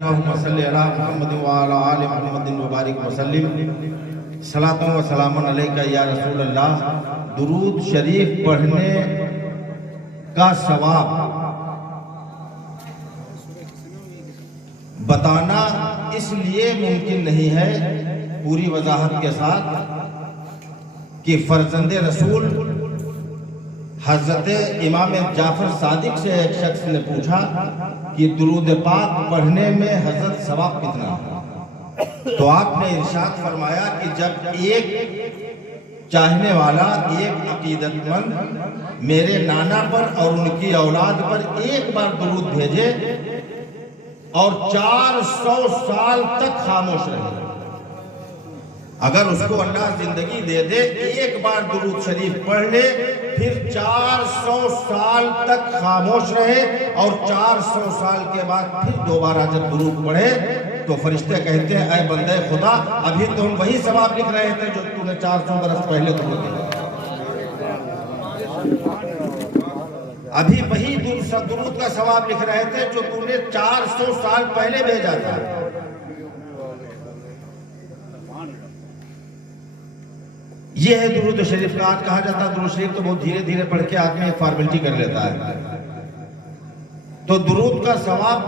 اللہم صلی علی محمد وعلی آل محمد وبارک وسلم صلاۃ و سلام علیکہ یا رسول اللہ۔ درود شریف پڑھنے کا ثواب بتانا اس لیے ممکن نہیں ہے پوری وضاحت کے ساتھ کہ فرزند رسول حضرت امام جعفر صادق سے ایک شخص نے پوچھا کہ درود پاک پڑھنے میں حضرت ثواب کتنا ہے؟ تو آپ نے ارشاد فرمایا کہ جب ایک چاہنے والا، ایک عقیدت مند میرے نانا پر اور ان کی اولاد پر ایک بار درود بھیجے اور 400 سال تک خاموش رہے، اگر اس کو اللہ زندگی دے دے، ایک بار درود شریف پڑھ لے، پھر 400 سال تک خاموش رہے اور 400 سال کے بعد پھر دوبارہ جب درود پڑھے تو فرشتے کہتے ہیں اے بندے خدا، ابھی تو ہم وہی ثواب لکھ رہے تھے جو تو نے 400 برس پہلے درود کیا، ابھی وہی درود کا ثواب لکھ رہے تھے جو تو نے 400 سال پہلے بھیجا تھا۔ یہ ہے درود شریف کا۔ آج کہا جاتا ہے درود شریف تو بہت دھیرے دھیرے پڑھ کے آدمی ایک فارمیلٹی کر لیتا ہے، تو درود کا ثواب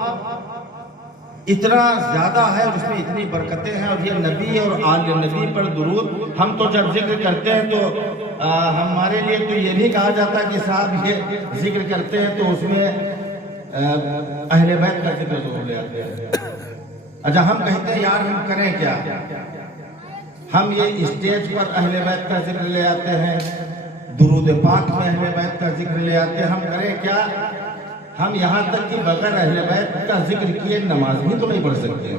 اتنا زیادہ ہے اور اس میں اتنی برکتیں ہیں، اور یہ نبی اور آل نبی پر درود ہم تو جب ذکر کرتے ہیں تو ہمارے لیے تو یہ بھی کہا جاتا ہے کہ صاحب یہ ذکر کرتے ہیں تو اس میں اہل بیت کا ذکر ضرور لے آتے ہیں۔ اچھا ہم کہتے ہیں یار ہم کریں کیا؟ ہم یہ اسٹیج پر اہل بیت کا ذکر لے آتے ہیں، درود پاک میں اہل بیت کا ذکر لے آتے ہیں، ہم کریں کیا؟ ہم یہاں تک کہ بغیر اہل بیت کا ذکر کیے نماز بھی تو نہیں پڑھ سکتے۔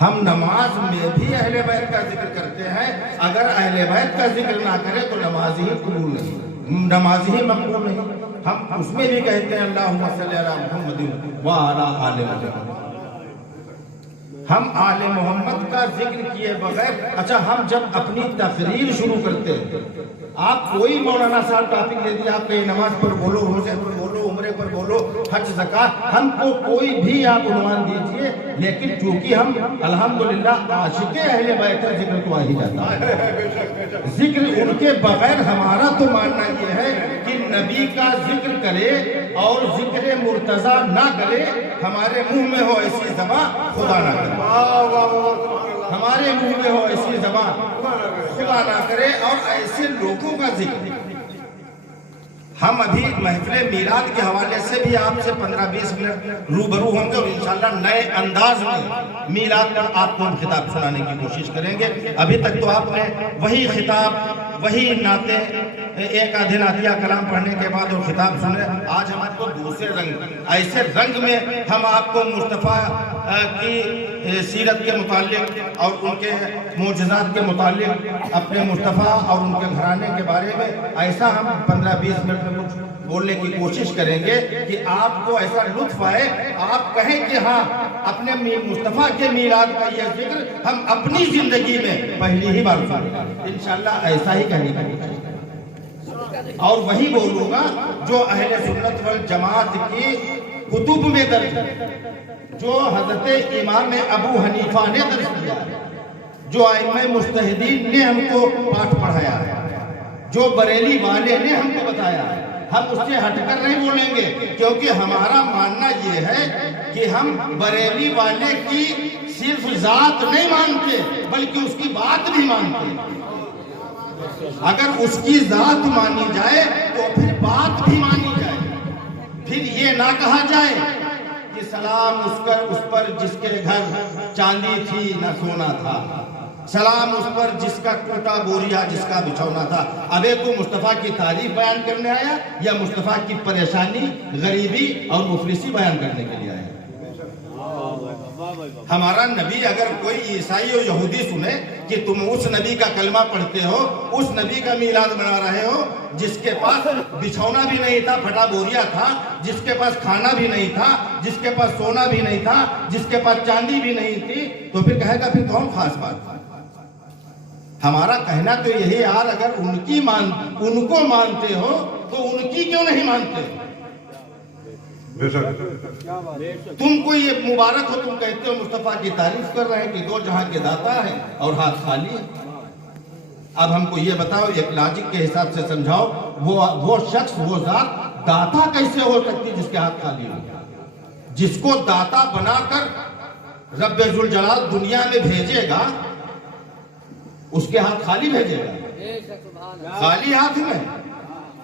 ہم نماز میں بھی اہل بیت کا ذکر کرتے ہیں، اگر اہل بیت کا ذکر نہ کرے تو نماز ہی قبول نہیں، نماز ہی مقبول نہیں۔ ہم اس میں بھی کہتے ہیں اللہم صلی علی محمد وعلی آل محمد، ہم آل محمد کا ذکر کیے بغیر۔ اچھا ہم جب اپنی تقریر شروع کرتے ہیں، آپ کوئی مولانا صاحب ٹاپک لے دیا، آپ کہیں نماز پر بولو، روزے پر بولو، عمرے پر بولو، حج زکات، ہم کو کوئی بھی آپ عنوان دیجئے، لیکن چونکہ ہم الحمدللہ عاشق اہل بیت کا ذکر تو آ ہی جاتا ہے۔ ذکر ان کے بغیر ہمارا تو ماننا یہ ہے کہ نبی کا ذکر کرے اور ذکر مرتضی نہ کرے، ہمارے منہ میں ہو ایسی زبان خدا نہ کرے، ہمارے منہ میں ہو ایسی زبان خدا نہ کرے، اور ایسے لوگوں کا ذکر۔ ہم ابھی محفل میلاد کے حوالے سے بھی آپ سے 15-20 منٹ روبرو ہوں گے، اور انشاءاللہ نئے انداز میں میلاد پر آپ کو ہم خطاب سنانے کی کوشش کریں گے۔ ابھی تک تو آپ نے وہی خطاب، وہی نعتیں، ایک آدھے نعتیہ کلام پڑھنے کے بعد اور خطاب سنے۔ آج ہمارے کو دوسرے رنگ، ایسے رنگ میں ہم آپ کو مصطفیٰ کی سیرت کے متعلق اور ان کے معجزات کے متعلق، اپنے مصطفیٰ اور ان کے گھرانے کے بارے میں ایسا ہم 15-20 منٹ میں کچھ بولنے کی کوشش کریں گے کہ آپ کو ایسا لطف آئے، آپ کہیں کہ ہاں اپنے مصطفیٰ کے میلاد کا یہ ذکر ہم اپنی زندگی میں پہلی ہی بار سنیں۔ انشاءاللہ ایسا ہی کہنے کی کوشش، اور وہی بولوں گا جو اہل سنت والجماعت کی کتب میں درج ہے، جو حضرت امام ابو حنیفہ نے درج کیا ہے، جو ائمہ مجتہدین نے ہم کو پاٹھ پڑھایا ہے، جو بریلی والے نے ہم کو بتایا ہے۔ ہم اس سے ہٹ کر نہیں بولیں گے، کیونکہ ہمارا ماننا یہ ہے کہ ہم بریلی والے کی صرف ذات نہیں مانتے بلکہ اس کی بات بھی مانتے ہیں۔ اگر اس کی ذات مانی جائے تو پھر بات بھی مانی جائے، پھر یہ نہ کہا جائے کہ سلام اس پر جس کے گھر چاندی تھی نہ سونا تھا، سلام اس پر جس کا ٹوٹا بوریا جس کا بچھونا تھا۔ ابے تو مصطفیٰ کی تعریف بیان کرنے آیا یا مصطفیٰ کی پریشانی، غریبی اور مفلسی بیان کرنے کے لیے آیا؟ ہمارا نبی اگر کوئی عیسائی اور یہودی سنے کہ تم اس نبی کا کلمہ پڑھتے ہو، اس نبی کا میلاد منا رہے ہو جس کے پاس بچھونا بھی نہیں تھا، پھٹا بوریا تھا، جس کے پاس کھانا بھی نہیں تھا، جس کے پاس سونا بھی نہیں تھا، جس کے پاس چاندی بھی نہیں تھی، تو پھر کہے گا پھر کون خاص بات تھا؟ ہمارا کہنا تو یہی یار، اگر ان کو مانتے ہو تو ان کی کیوں نہیں مانتے؟ تم کو یہ مبارک ہو، تم کہتے ہو مصطفیٰ کی تعریف کر رہے ہیں کہ دو جہاں کے داتا ہے اور ہاتھ خالی ہے۔ اب ہم کو یہ بتاؤ، ایک لاجک کے حساب سے سمجھاؤ، وہ شخص، وہ ذات داتا کیسے ہو سکتی جس کے ہاتھ خالی ہو؟ جس کو داتا بنا کر رب ذوالجلال دنیا میں بھیجے گا، اس کے ہاتھ خالی بھیجے گا؟ خالی ہاتھ میں؟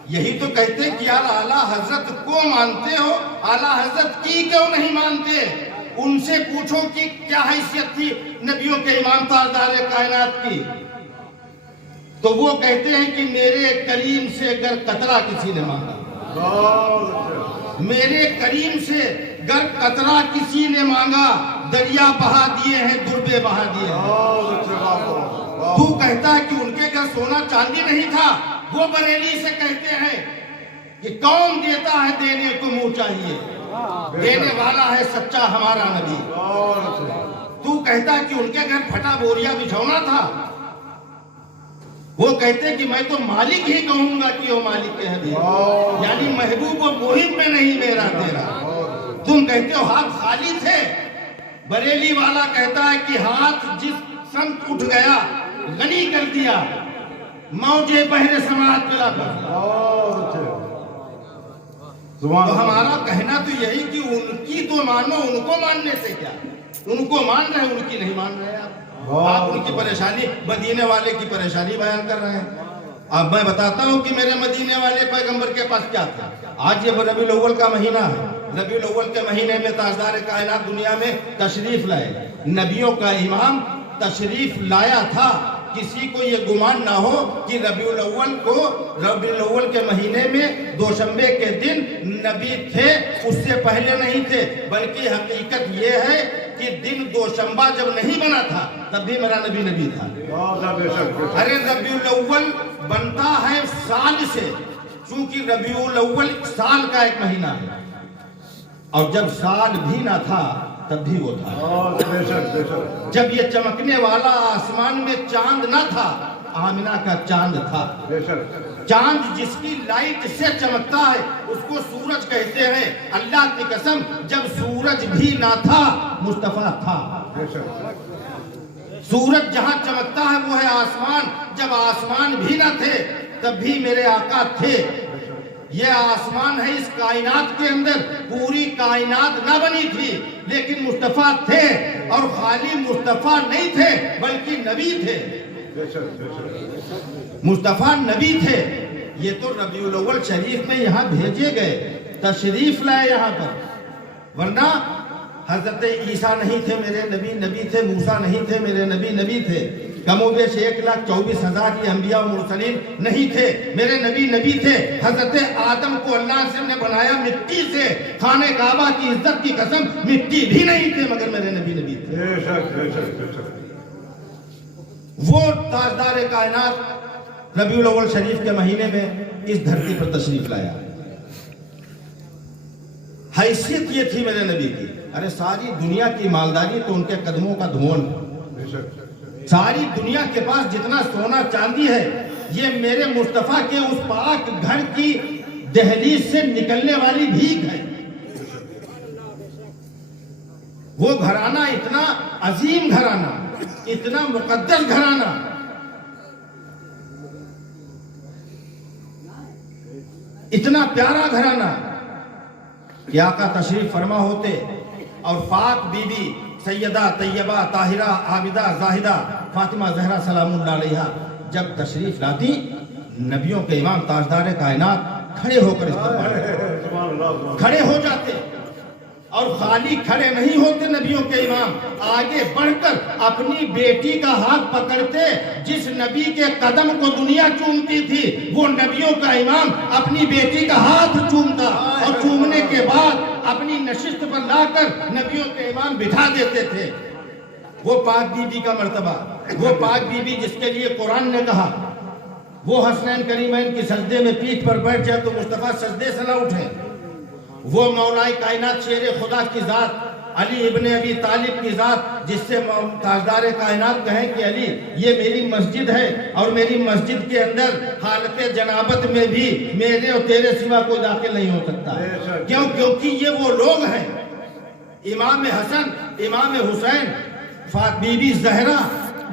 یہی تو کہتے ہیں کہ یار اعلیٰ حضرت کو مانتے ہو، اعلیٰ حضرت کی کیوں نہیں مانتے؟ ان سے پوچھو کہ کیا حیثیت تھی نبیوں کے امام تاجدار کائنات کی، تو وہ کہتے ہیں کہ میرے کریم سے گر قطرہ کسی نے مانگا، میرے کریم سے گر قطرہ کسی نے مانگا، دریا بہا دیے ہیں، دربے بہا دیے ہیں۔ تو کہتا ہے کہ ان کے گھر سونا چاندی نہیں تھا، وہ بریلی سے کہتے ہیں کہ کون دیتا ہے دینے کو منہ چاہیے، دینے والا ہے سچا ہمارا نبی۔ تو کہتا ہے کہ ان کے گھر پھٹا بوریا بچھونا تھا، وہ کہتے ہیں کہ میں تو مالک ہی کہوں گا کہ وہ مالک ہے، یعنی محبوب و محب میں نہیں میرا تیرا۔ تم کہتے ہو ہاتھ خالی تھے، بریلی والا کہتا ہے کہ ہاتھ جس سمت اٹھ گیا غنی کر دیا، موجے بحر سماعت پلا کر۔ تو ہمارا کہنا تو یہی کہ ان کی تو مانو، ان کو ماننے سے کیا، ان کو مان رہے ان کی نہیں مان رہے آپ ان کی پریشانی، مدینے والے کی پریشانی بیان کر رہے ہیں۔ اب میں بتاتا ہوں کہ میرے مدینے والے پیغمبر کے پاس کیا تھا۔ آج یہ ربیع الاول کا مہینہ ہے، ربیع الاول کے مہینے میں تاجدار کائنات دنیا میں تشریف لائے، نبیوں کا امام تشریف لایا تھا۔ کسی کو یہ گمان نہ ہو کہ ربیع الاول کے مہینے میں دوشنبے کے دن نبی تھے، اس سے پہلے نہیں تھے، بلکہ حقیقت یہ ہے کہ دن دوشنبہ جب نہیں بنا تھا تب بھی میرا نبی تھا۔ ارے ربیع الاول بنتا ہے سال سے، چونکہ ربیع الاول سال کا ایک مہینہ ہے، اور جب سال بھی نہ تھا تب بھی وہ تھا۔ جب یہ چمکنے والا آسمان میں چاند نہ تھا، آمنہ کا چاند تھا۔ چاند جس کی لائٹ سے چمکتا ہے اس کو سورج کہتے ہیں۔ اللہ کی قسم جب سورج بھی نہ تھا مصطفیٰ تھا۔ سورج جہاں چمکتا ہے وہ ہے آسمان، جب آسمان بھی نہ تھے تب بھی میرے آقا تھے۔ یہ آسمان ہے اس کائنات کے اندر، پوری کائنات نہ بنی تھی لیکن مصطفیٰ تھے، اور خالی مصطفیٰ نہیں تھے بلکہ نبی تھے۔ مصطفیٰ نبی تھے۔ یہ تو ربیع الاول شریف میں یہاں بھیجے گئے، تشریف لائے یہاں پر، ورنہ حضرت عیسیٰ نہیں تھے میرے نبی، نبی تھے۔ موسیٰ نہیں تھے میرے نبی، نبی تھے۔ کم و بیش 1,24,000 کی انبیاء و مرسلین نہیں تھے میرے نبی، نبی تھے۔ حضرت آدم کو اللہ نے بنایا مٹی سے، خانہ کعبہ کی عزت کی قسم مٹی بھی نہیں تھے مگر میرے نبی، نبی تھے۔ وہ تاجدار کائنات ربیع الاول شریف کے مہینے میں اس دھرتی پر تشریف لایا۔ حیثیت یہ تھی میرے نبی کی، ارے ساری دنیا کی مالداری تو ان کے قدموں کا دھول، ساری دنیا کے پاس جتنا سونا چاندی ہے یہ میرے مصطفیٰ کے اس پاک گھر کی دہلیز سے نکلنے والی بھیک ہے۔ وہ گھرانہ اتنا عظیم گھرانہ، اتنا مقدس گھرانہ، اتنا پیارا گھرانہ کہ آقا تشریف فرما ہوتے اور پاک بی بی سیدہ طیبہ طاہرہ عابدہ زاہدہ فاطمہ زہرا سلام اللہ علیہا جب تشریف لاتی، نبیوں کے امام تاجدار کائنات کھڑے ہو کر استقبال، کھڑے ہو جاتے، اور خالی کھڑے نہیں ہوتے نبیوں کے امام، آگے بڑھ کر اپنی بیٹی کا ہاتھ پکڑتے۔ جس نبی کے قدم کو دنیا چومتی تھی وہ نبیوں کا امام اپنی بیٹی کا ہاتھ چومتا، اور چومنے کے بعد اپنی نشست پر لا کر نبیوں کے امام بٹھا دیتے تھے۔ وہ پاک بی بی کا مرتبہ، وہ پاک بی بی جس کے لیے قرآن نے کہا وہ حسنین کریمین کی سجدے میں پیٹھ پر بیٹھ جائے تو مصطفیٰ سجدے سے نہ اٹھے۔ وہ مولا کائنات شیر خدا کی ذات علی ابن ابی طالب کی ذات جس سے تاجدار کائنات کہیں کہ علی یہ میری مسجد ہے اور میری مسجد کے اندر حالت جنابت میں بھی میرے اور تیرے سوا کوئی داخل نہیں ہو سکتا. کیونکہ یہ وہ لوگ ہیں امام حسن، امام حسین، بی بی زہرا،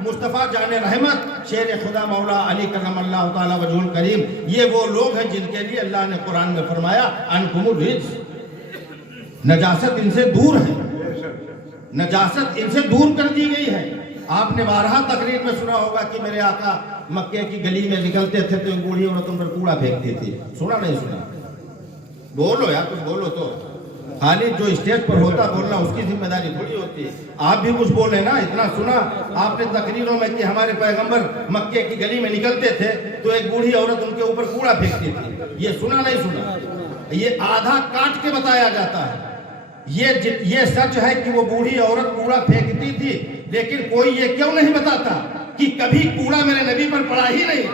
مصطفیٰ جان رحمت، شیر خدا مولا علی کرم اللہ تعالی وجہ الکریم، یہ وہ لوگ ہیں جن کے لیے اللہ نے قرآن میں فرمایا انکم الرجس، نجاست ان سے دور ہے، نجاست ان سے دور کر دی گئی ہے. آپ نے بارہا تقریر میں سنا ہوگا کہ میرے آقا مکے کی گلی میں نکلتے تھے تو ایک بوڑھی عورت ان پر کوڑا پھینکتی تھی. سنا نہیں سنا؟ بولو یار کچھ بولو. تو خالی جو اسٹیج پر ہوتا بولنا اس کی ذمہ داری تھوڑی ہوتی ہے. آپ بھی کچھ بولے نا. اتنا سنا آپ نے تقریروں میں کہ ہمارے پیغمبر مکے کی گلی میں نکلتے تھے تو ایک بوڑھی عورت ان کے اوپر کوڑا پھینکتی تھی. یہ سنا نہیں سنا؟ یہ آدھا کاٹ کے بتایا جاتا ہے. یہ سچ ہے کہ وہ بوڑھی عورت کوڑا پھینکتی تھی، لیکن کوئی یہ کیوں نہیں بتاتا کہ کبھی کوڑا میرے نبی پر پڑا ہی نہیں.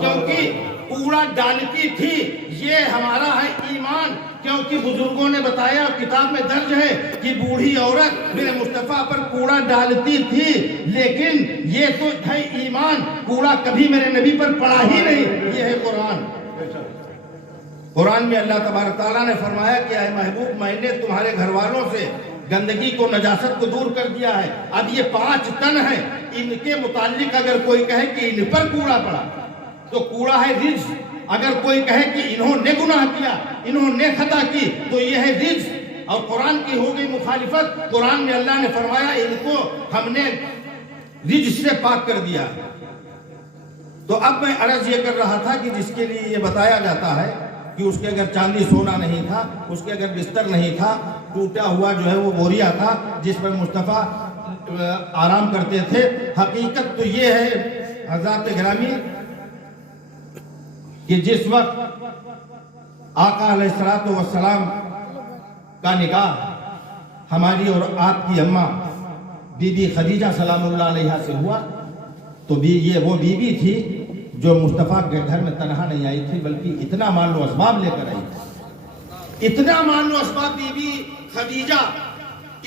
کیونکہ کوڑا ڈالتی تھی. یہ ہمارا ہے ایمان. کیونکہ بزرگوں نے بتایا کتاب میں درج ہے کہ بوڑھی عورت میرے مصطفیٰ پر کوڑا ڈالتی تھی، لیکن یہ تو ہے ایمان. کوڑا کبھی میرے نبی پر پڑا ہی نہیں. یہ ہے قرآن. قرآن میں اللہ تبارک تعالیٰ نے فرمایا کہ اے محبوب میں نے تمہارے گھر والوں سے گندگی کو، نجاست کو دور کر دیا ہے. اب یہ 5 تن ہیں، ان کے متعلق اگر کوئی کہے کہ ان پر کوڑا پڑا تو کوڑا ہے رجس. اگر کوئی کہے کہ انہوں نے گناہ کیا، انہوں نے خطا کی، تو یہ ہے رجس. اور قرآن کی ہو گئی مخالفت. قرآن میں اللہ نے فرمایا ان کو ہم نے رجس سے پاک کر دیا. تو اب میں عرض یہ کر رہا تھا کہ جس کے لیے یہ بتایا جاتا ہے کہ اس کے اگر چاندی سونا نہیں تھا، اس کے اگر بستر نہیں تھا، ٹوٹا ہوا جو ہے وہ بوریا تھا جس پر مصطفیٰ آرام کرتے تھے. حقیقت تو یہ ہے حضرات گرامی کہ جس وقت آقا علیہ السلام کا نکاح ہماری اور آپ کی اماں بی بی خدیجہ سلام اللہ علیہا سے ہوا تو یہ وہ بی بی تھی جو مصطفیٰ کے گھر میں تنہا نہیں آئی تھی، بلکہ اتنا مان لو اسباب لے کر آئی تھی. اتنا مان لو اسباب بی بی خدیجہ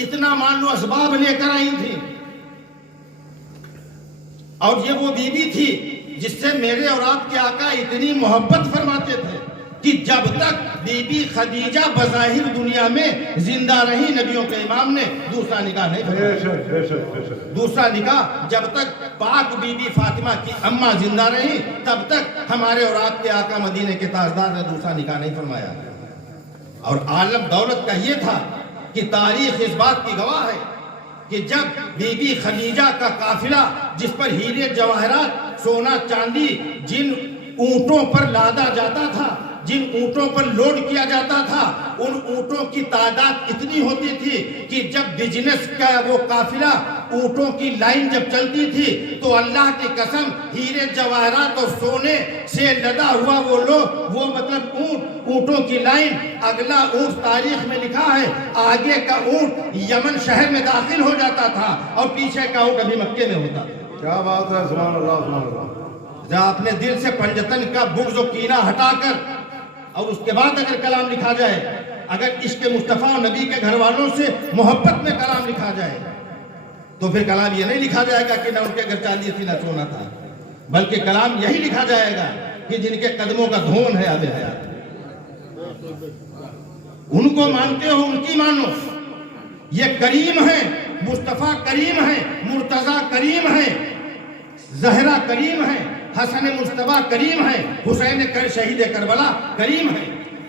اتنا مان لو اسباب لے کر آئی تھی. اور یہ وہ بی بی تھی جس سے میرے اور آپ کے آقا اتنی محبت فرماتے تھے کہ جب تک بی بی خدیجہ بظاہر دنیا میں زندہ رہی نبیوں کے امام نے دوسرا نکاح نہیں فرمایا. دوسرا نکاح جب تک پاک بی بی فاطمہ کی اماں زندہ رہی تب تک ہمارے اور آپ کے آقا مدینے کے تاجدار نے دوسرا نکاح نہیں فرمایا. اور عالم دولت کا یہ تھا کہ تاریخ اس بات کی گواہ ہے کہ جب بی بی خدیجہ کا قافلہ جس پر ہیرے جواہرات، سونا چاندی جن اونٹوں پر لادا جاتا تھا، جن اونٹوں پر لوڈ کیا جاتا تھا، ان اونٹوں کی تعداد اتنی ہوتی تھی کہ جب بزنس کا وہ قافلہ اونٹوں کی لائن جب چلتی تھی تو اللہ کی قسم ہیرے جواہرات اور سونے سے لدا ہوا وہ لوگ، وہ مطلب اونٹوں کی لائن، اگلا اونٹ تاریخ میں لکھا ہے آگے کا اونٹ یمن شہر میں داخل ہو جاتا تھا اور پیچھے کا اونٹ ابھی مکے میں ہوتا تھا. کیا بات ہے، سبحان اللہ سبحان اللہ. اپنے دل سے پنجتن کا بغض و کینہ ہٹا کر اور اس کے بعد اگر کلام لکھا جائے، اگر عشق مصطفیٰ اور نبی کے گھر والوں سے محبت میں کلام لکھا جائے تو پھر کلام یہ نہیں لکھا جائے گا کہ نہ ان کے گھر چاندی تھی نہ سونا تھا، بلکہ کلام یہی لکھا جائے گا کہ جن کے قدموں کا دھون ہے اب حیات. ان کو مانتے ہو ان کی مانو. یہ کریم ہے، مصطفیٰ کریم ہے، مرتضیٰ کریم ہے، زہرا کریم ہے، حسن مصطفیٰ کریم ہے، حسین شہید کربلا کریم ہے.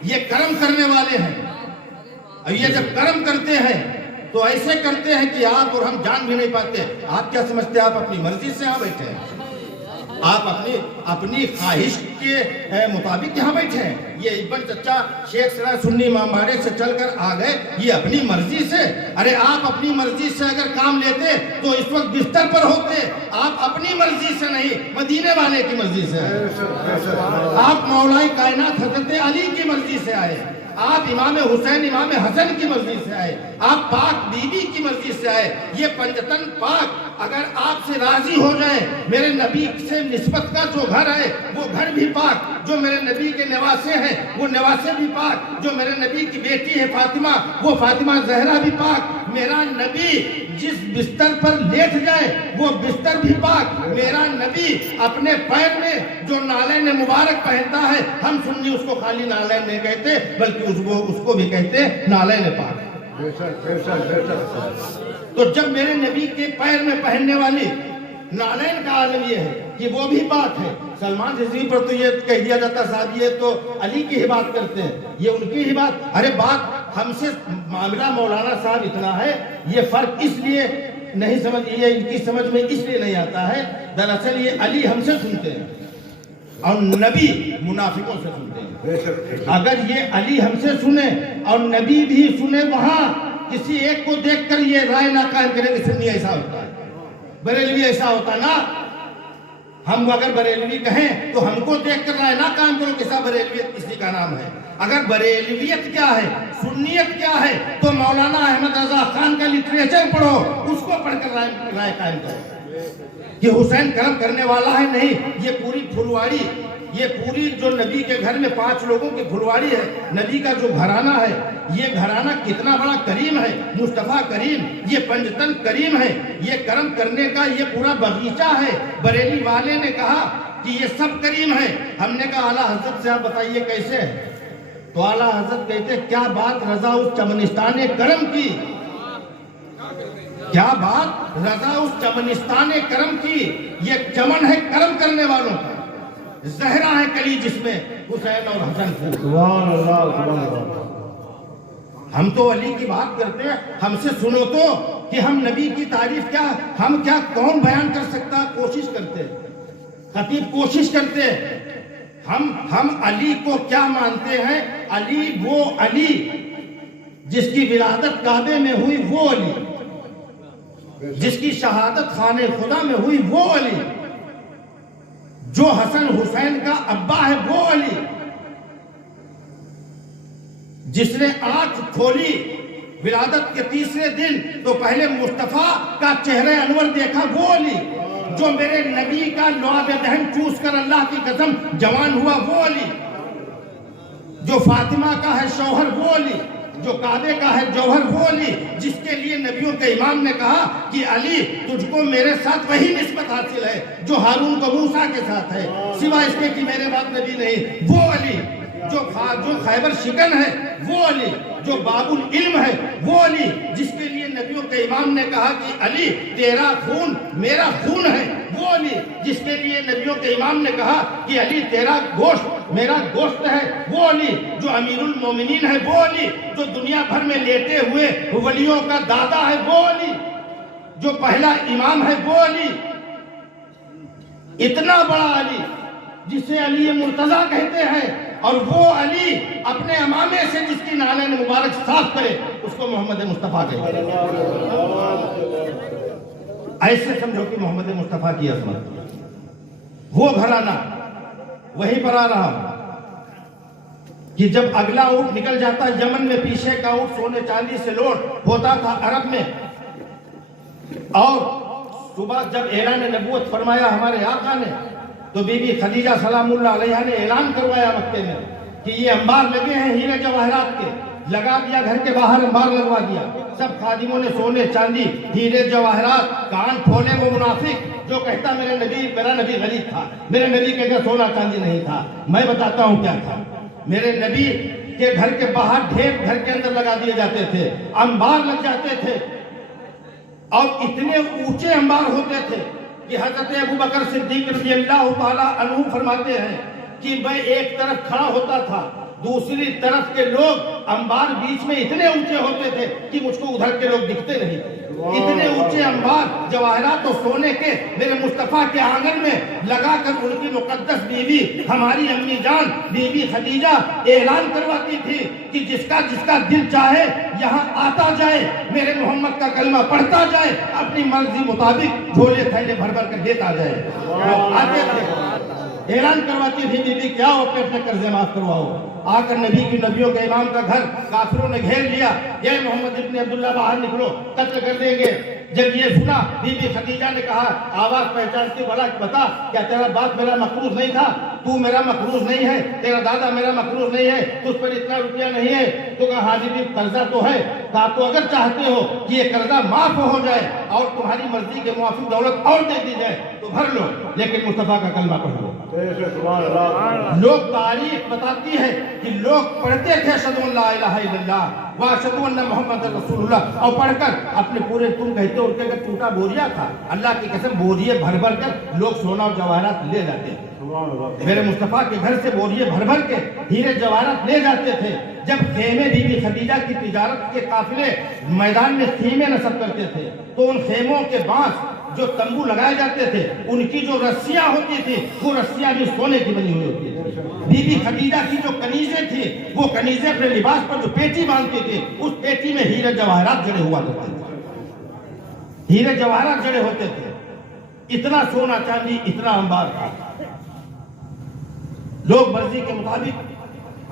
یہ کرم کرنے والے ہیں. اور یہ جب کرم کرتے ہیں تو ایسے کرتے ہیں کہ آپ اور ہم جان بھی نہیں پاتے. آپ کیا سمجھتے ہیں آپ اپنی مرضی سے یہاں بیٹھے ہیں؟ آپ اپنی خواہش کے مطابق یہاں بیٹھے ہیں؟ یہ ابن چچا شیخ سراج سنی امام باڑے سے چل کر آ گئے یہ اپنی مرضی سے. ارے آپ اپنی مرضی سے اگر کام لیتے تو اس وقت بستر پر ہوتے. آپ اپنی مرضی سے نہیں، مدینے والے کی مرضی سے آئے. آپ مولا کائنات حضرت علی کی مرضی سے آئے. آپ امام حسین امام حسن کی مرضی سے آئے، آپ پاک بی بی کی مرضی سے آئے، یہ پنجتن پاک اگر آپ سے راضی ہو جائے، میرے نبی سے نسبت کا جو گھر ہے وہ گھر بھی پاک، جو میرے نبی کے نواسے ہیں وہ نواسے بھی پاک، جو میرے نبی کی بیٹی ہے فاطمہ وہ فاطمہ زہرا بھی پاک، میرا نبی جس بستر پر لیٹ جائے وہ بستر بھی پاک، میرا نبی اپنے پیر میں جو نالین مبارک پہنتا ہے، ہم سنی اس کو خالی نالین نہیں کہتے بلکہ اس کو بھی کہتے نالین پاک۔ بے شک بے شک بے شک۔ تو جب میرے نبی کے پیر میں پہننے والی نالین کا عالم یہ ہے کہ وہ بھی پاک ہے، سلمان رضوی پر تو یہ کہہ دیا جاتا صاحب یہ تو علی کی ہی بات کرتے ہیں، یہ ان کی ہی بات، ارے بات ہم سے معاملہ مولانا صاحب اتنا ہے، یہ فرق اس لیے نہیں سمجھ، یہ ان کی سمجھ میں اس لیے نہیں آتا ہے، دراصل یہ علی ہم سے سنتے ہیں اور نبی منافقوں سے سنتے ہیں۔ بے شک۔ اگر یہ علی ہم سے سنے اور نبی بھی سنے، وہاں کسی ایک کو دیکھ کر یہ رائے نہ قائم کرے کہ سنی ایسا ہوتا ہے، بریلوی ایسا ہوتا نا، ہم اگر بریلوی کہیں تو ہم کو دیکھ کر رائے نہ قائم کرو کہ صاحب بریلویت کسی کا نام ہے۔ اگر بریلویت کیا ہے، سنیت کیا ہے، تو مولانا احمد رضا خان کا لٹریچر پڑھو، اس کو پڑھ کر رائے قائم کرو کہ حسین کرم کرنے والا ہے نہیں، یہ پوری پھلواڑی، یہ پوری جو نبی کے گھر میں 5 لوگوں کی پھلواڑی ہے، نبی کا جو گھرانہ ہے، یہ گھرانہ کتنا بڑا کریم ہے، مصطفیٰ کریم، یہ پنجتن کریم ہے، یہ کرم کرنے کا یہ پورا باغیچہ ہے۔ بریلی والے نے کہا کہ یہ سب کریم ہے، ہم نے کہا اعلیٰ حضرت سے آپ بتائیے کیسے ہے، تو اعلیٰ حضرت کہتے کیا بات رضا اس چمنستان کرم کی، کیا بات رضا اس چمنستان کرم کی، یہ چمن ہے کرم کرنے والوں کا، زہرا ہے کلی جس میں حسین اور حسن پھول۔ سبحان اللہ سبحان اللہ۔ ہم تو علی کی بات کرتے ہیں، ہم سے سنو تو کہ ہم نبی کی تعریف کیا، ہم کیا کون بیان کر سکتا، کوشش کرتے ہیں، خطیب کوشش کرتے ہیں، ہم علی کو کیا مانتے ہیں، علی وہ علی جس کی ولادت کعبے میں ہوئی وہ علی، جس کی شہادت خانہ خدا میں ہوئی وہ علی، جو حسن حسین کا ابا ہے وہ علی، جس نے آنکھ کھولی ولادت کے 3 دن تو پہلے مصطفیٰ کا چہرہ انور دیکھا وہ علی، جو میرے نبی کا لعاب دہن چوس کر اللہ کی قسم جوان ہوا وہ علی، جو فاطمہ کا ہے شوہر وہ علی، جو کعبے کا ہے جوہر وہ علی، جس کے لیے نبیوں کے امام نے کہا کہ علی تجھ کو میرے ساتھ وہی نسبت حاصل ہے جو ہارون کو موسیٰ کے ساتھ ہے، سوائے اس کے کہ میرے بعد نبی نہیں، وہ علی، جو خیبر شکن ہے وہ علی، جو باب العلم ہے وہ علی، جس کے لیے نبیوں کے امام نے کہا کہ علی تیرا خون میرا خون ہے وہ علی، جس کے لیے نبیوں کے امام نے کہا کہ علی تیرا گوشت میرا گوشت ہے وہ علی، جو امیر المومنین ہے وہ علی، جو دنیا بھر میں لیٹے ہوئے ولیوں کا دادا ہے وہ علی، جو پہلا امام ہے وہ علی، اتنا بڑا علی جسے علی مرتضیٰ کہتے ہیں، اور وہ علی اپنے امامے سے جس کی نالین مبارک صاف کرے اس کو محمد مصطفیٰ کہتے ہیں۔ ایسے سمجھو کہ محمد مصطفیٰ کی عظمت، وہ گھرانہ وہیں پر آ رہا کہ جب اگلا اونٹ نکل جاتا یمن میں، پیچھے کا اونٹ سونے چاندی سے لوٹ ہوتا تھا عرب میں، اور صبح جب اعلان نبوت فرمایا ہمارے آقا نے تو بی بی خدیجہ سلام اللہ علیہا نے اعلان کروایا مکے میں کہ یہ انبار لگے ہیں ہیرے جواہرات کے، لگا دیا، گھر کے باہر انبار لگوا دیا، سب خادموں نے سونے چاندی ہیرے جواہرات، کان کھولے وہ منافق جو کہتا میرا نبی غریب تھا، میرے نبی کے گھر سونا چاندی نہیں تھا، میں بتاتا ہوں کیا تھا، میرے نبی کے گھر کے باہر ڈھیر گھر کے اندر لگا دیے جاتے تھے، انبار لگ جاتے تھے، اور اتنے اونچے انبار ہوتے تھے کہ حضرت ابوبکر صدیق رضی اللہ تعالیٰ عنہ فرماتے ہیں کہ میں ایک طرف کھڑا ہوتا تھا، دوسری طرف کے لوگ انبار بیچ میں اتنے اونچے ہوتے تھے کہ مجھ کو ادھر کے لوگ دکھتے نہیں تھے، اتنے اونچے انبار جواہرات و سونے کے میرے مصطفیٰ کے آنگن میں لگا کر ان کی مقدس بیوی ہماری امی جان بی بی خدیجہ اعلان کرواتی تھی کہ جس کا دل چاہے یہاں آتا جائے، میرے محمد کا کلمہ پڑھتا جائے، اپنی مرضی مطابق جھولے تھیلے بھر بھر کر دیتا جائے، وہ آتے تھے، اعلان کرواتی تھی بی بی کیا ہو اپنے قرضے معاف کرواؤ، آ کر نبی کی نبیوں کے امام کا گھر کافروں نے گھیر لیا، یہ محمد ابن عبداللہ باہر نکلو قتل کر دیں گے۔ جب یہ سنا بی بی خدیجہ نے کہا آواز پہچانتی بڑا بتا کیا تیرا باپ میرا مقروض نہیں تھا؟ تو میرا مقروض نہیں ہے، تیرا دادا میرا مقروض نہیں ہے، تجھ پر اتنا روپیہ نہیں ہے؟ تو کہا ہاں جی قرضہ تو ہے، کہا تو اگر چاہتے ہو کہ یہ قرضہ معاف ہو جائے اور تمہاری مرضی کے موافق دولت اور دے دی جائے تو بھر لو، لیکن مصطفیٰ کا کلمہ پڑھ لو۔ سبحان اللہ۔ لوگ تاریخ بتاتی ہے کہ لوگ پڑھتے تھے اشہد ان لا الہ الا اللہ واشہد ان محمد رسول اللہ، اور پڑھ کر اپنے پورے تم کہتے ہو کہ ٹوٹا بوریا تھا، اللہ کی قسم بوریے بھر بھر کر لوگ سونا اور جواہرات لے جاتے تھے۔ سبحان اللہ۔ میرے مصطفیٰ کے گھر سے بوریے بھر بھر کے ہیرے جواہرات لے جاتے تھے۔ جب خیمے بی بی خدیجہ کی تجارت کے قافلے میدان میں خیمے نصب کرتے تھے تو ان خیموں کے بانس جو تمبو لگائے جاتے تھے ان کی جو رسیاں ہوتی تھی وہ رسیاں بھی سونے کی بنی ہوئی ہوتی تھی۔ بی بی خدیجہ کی جو کنیزیں تھی وہ کنیزیں اپنے لباس پر جو پیٹی باندھتی تھی اس پیٹی میں ہیرے جواہرات جڑے ہوا کرتے تھے، ہیرے جواہرات جڑے ہوتے تھے۔ اتنا سونا چاندی اتنا انبار تھا۔ لوگ مرضی کے مطابق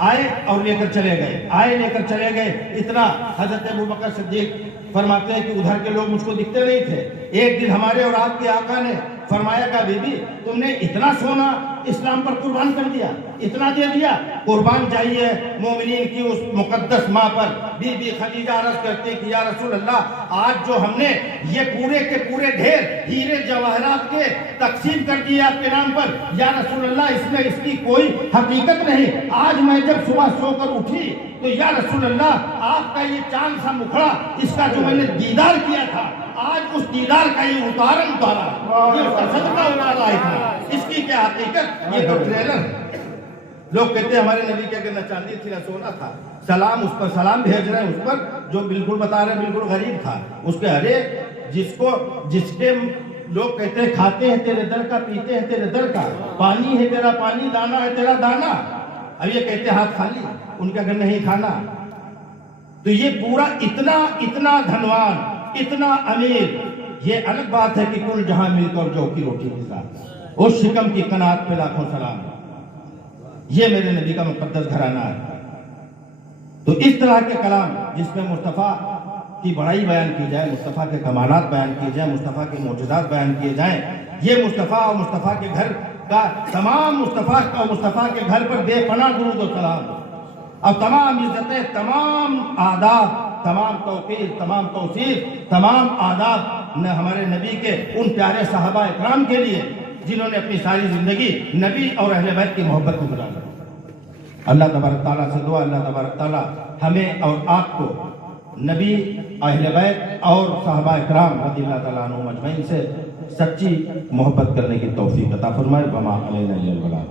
آئے اور لے کر چلے گئے، آئے لے کر چلے گئے۔ اتنا حضرت ابوبکر صدیق فرماتے ہیں کہ ادھر کے لوگ مجھ کو دکھتے نہیں تھے۔ ایک دن ہمارے اور آپ کے آقا نے فرمایا کہ بی بی تم نے اتنا سونا اسلام پر قربان کر دیا، اتنا دے دیا، قربان جائیے مومنین کی اس مقدس ماں پر۔ بی بی خدیجہ عرض کرتے کہ یا رسول اللہ آج جو ہم نے یہ پورے کے پورے ڈھیر ہیرے جواہرات کے تقسیم کر دیے آپ کے نام پر، یا رسول اللہ اس میں اس کی کوئی حقیقت نہیں۔ آج میں جب صبح سو کر اٹھی تو یا رسول اللہ آپ کا یہ چاند سا مکھڑا اس کا جو میں نے دیدار کیا تھا آج اس دیدار کا یہ اتارا یہ اس کا صدقہ اتارا ہے۔ اس کی کیا حقیقت؟ یہ تو ٹریلر ہے۔ لوگ کہتے ہیں ہمارے نبی کے اگر نہ چاندی تھی نہ سونا تھا، سلام اس پر سلام بھیج رہے ہیں اس پر جو بالکل بتا رہے ہیں بالکل غریب تھا، اس کے ارے جس کے لوگ کہتے ہیں کھاتے ہیں تیرے در کا، پیتے ہیں تیرے در کا، پانی ہے تیرا پانی، دانا ہے تیرا دانا، اب یہ کہتے ہیں ہاتھ خالی، ان کے گھر نہیں کھانا۔ تو یہ پورا اتنا دھنوان، اتنا امیر، یہ الگ بات ہے کہ کل جہاں مل کر جو کی روٹی کے ساتھ اس شکم کی قناعت پہ لاکھوں سلام۔ یہ میرے نبی کا مقدس گھرانہ ہے۔ تو اس طرح کے کلام جس میں مصطفیٰ کی بڑائی بیان کی جائے، مصطفیٰ کے کمالات بیان کیے جائیں، مصطفیٰ کے معجزات بیان کیے جائیں، یہ مصطفیٰ اور مصطفیٰ کے گھر کا تمام مصطفیٰ کے گھر پر بے پناہ درود و سلام، اور تمام عزتیں، تمام آداب، تمام توقیر، تمام توصیف، تمام آداب نے ہمارے نبی کے ان پیارے صحابہ اکرام کے لیے جنہوں نے اپنی ساری زندگی نبی اور اہل بیت کی محبت میں گزاری۔ اللہ تبارک تعالیٰ سے دعا، اللہ تبارک تعالیٰ ہمیں اور آپ کو نبی، اہل بیت اور صحابہ اکرام رضی اللہ تعالیٰ عنہم اجمعین سے سچی محبت کرنے کی توفیق عطا فرمائے۔ وما علینا الا البلاغ۔